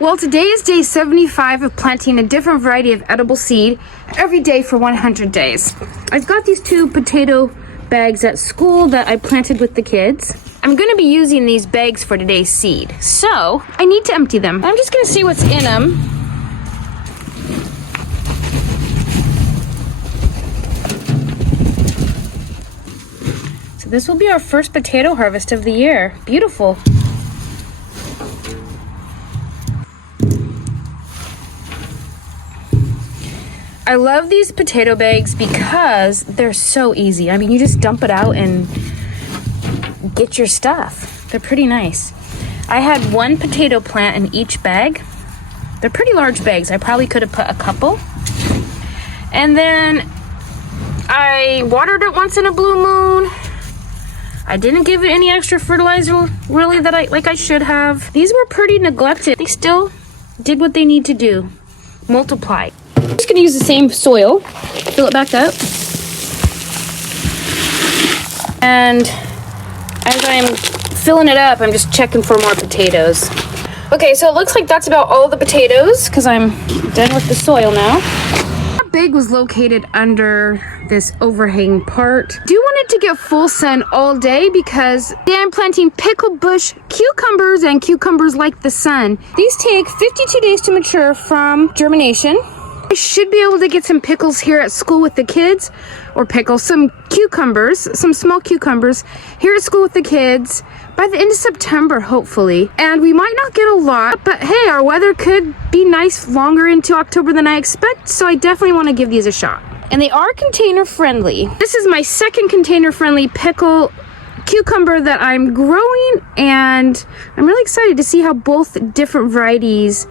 Well, today is day 75 of planting a different variety of edible seed every day for 100 days. I've got these 2 potato bags at school that I planted with the kids. I'm going to be using these bags for today's seed, so I need to empty them. I'm just going to see what's in them. So this will be our first potato harvest of the year. Beautiful. I love these potato bags because they're so easy. I mean, you just dump it out and get your stuff. They're pretty nice. I had 1 potato plant in each bag. They're pretty large bags. I probably could have put a couple. And then I watered it once in a blue moon. I didn't give it any extra fertilizer really that I should have. These were pretty neglected. They still did what they need to do. Multiply. I'm just gonna use the same soil, fill it back up. And as I'm filling it up, I'm just checking for more potatoes. Okay, so it looks like that's about all the potatoes because I'm done with the soil now. Our bag was located under this overhang part. Do want it to get full sun all day because today I'm planting pickle bush cucumbers, and cucumbers like the sun. These take 52 days to mature from germination. I should be able to get some pickles here at school with the kids, or some cucumbers, some small cucumbers here at school with the kids by the end of September, hopefully. And we might not get a lot, but hey, our weather could be nice longer into October than I expect, so I definitely want to give these a shot. And they are container friendly. This is my second container friendly pickle cucumber that I'm growing, and I'm really excited to see how both different varieties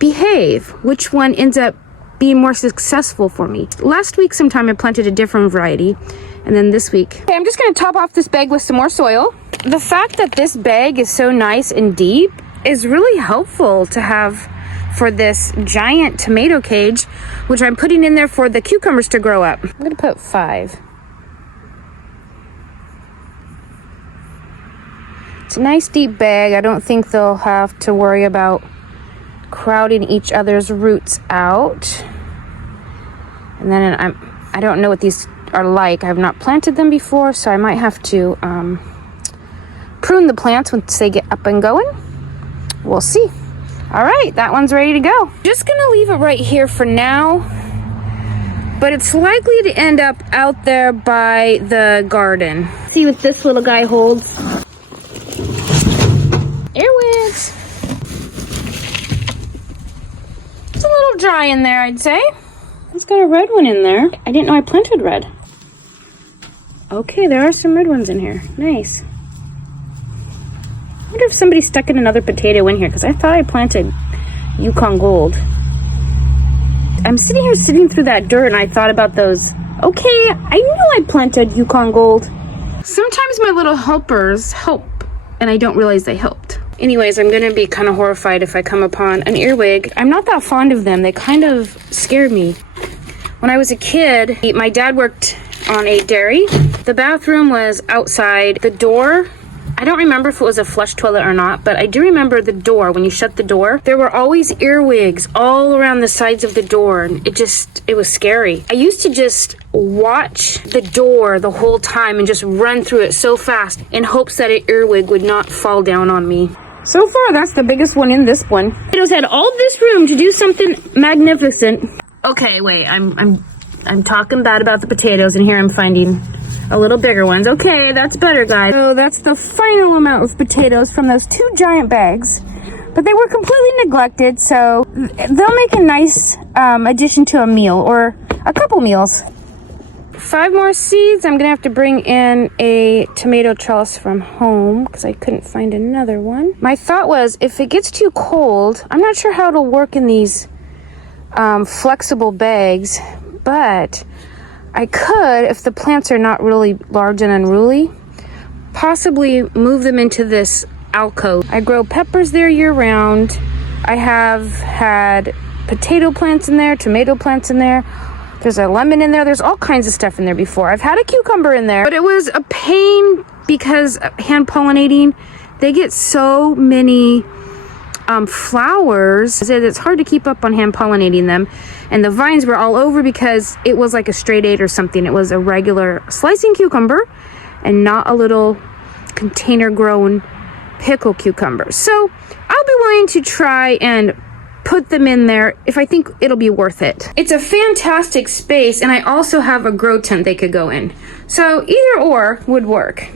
behave, which one ends up being more successful for me. Last week sometime I planted a different variety, and then this week. Okay, I'm just gonna top off this bag with some more soil. The fact that this bag is so nice and deep is really helpful to have for this giant tomato cage, which I'm putting in there for the cucumbers to grow up. I'm gonna put 5. It's a nice deep bag. I don't think they'll have to worry about crowding each other's roots out. And then I don't know what these are like. I've not planted them before, so I might have to prune the plants once they get up and going. We'll see. All right, that one's ready to go. Just gonna leave it right here for now, but it's likely to end up out there by the garden. See what this little guy holds. Earwigs. It's a little dry in there, I'd say. It's got a red one in there. I didn't know I planted red. Okay, there are some red ones in here. Nice. I wonder if somebody stuck in another potato in here, because I thought I planted Yukon Gold. I'm sitting here sitting through that dirt, and I thought about those. Okay, I knew I planted Yukon Gold. Sometimes my little helpers help, and I don't realize they helped. Anyways, I'm gonna be kind of horrified if I come upon an earwig. I'm not that fond of them. They kind of scared me. When I was a kid, my dad worked on a dairy. The bathroom was outside. The door, I don't remember if it was a flush toilet or not, but I do remember the door. When you shut the door, there were always earwigs all around the sides of the door, and it was scary. I used to just watch the door the whole time and just run through it so fast in hopes that an earwig would not fall down on me. So far, that's the biggest one in this one. Potatoes had all this room to do something magnificent. Okay, wait, I'm talking bad about the potatoes, and here I'm finding a little bigger ones. Okay, that's better, guys. So that's the final amount of potatoes from those 2 giant bags. But they were completely neglected, so they'll make a nice addition to a meal, or a couple meals. 5 more seeds. I'm gonna have to bring in a tomato trellis from home because I couldn't find another one. My thought was, if it gets too cold, I'm not sure how it'll work in these flexible bags, but I could, if the plants are not really large and unruly, possibly move them into this alcove. I grow peppers there year round. I have had potato plants in there, tomato plants in there. There's a lemon in there. There's all kinds of stuff in there before. I've had a cucumber in there, but it was a pain because hand pollinating, they get so many flowers. It's hard to keep up on hand pollinating them. And the vines were all over because it was like a straight 8 or something. It was a regular slicing cucumber and not a little container grown pickle cucumber. So I'll be willing to try and put them in there if I think it'll be worth it. It's a fantastic space, and I also have a grow tent they could go in. So either or would work.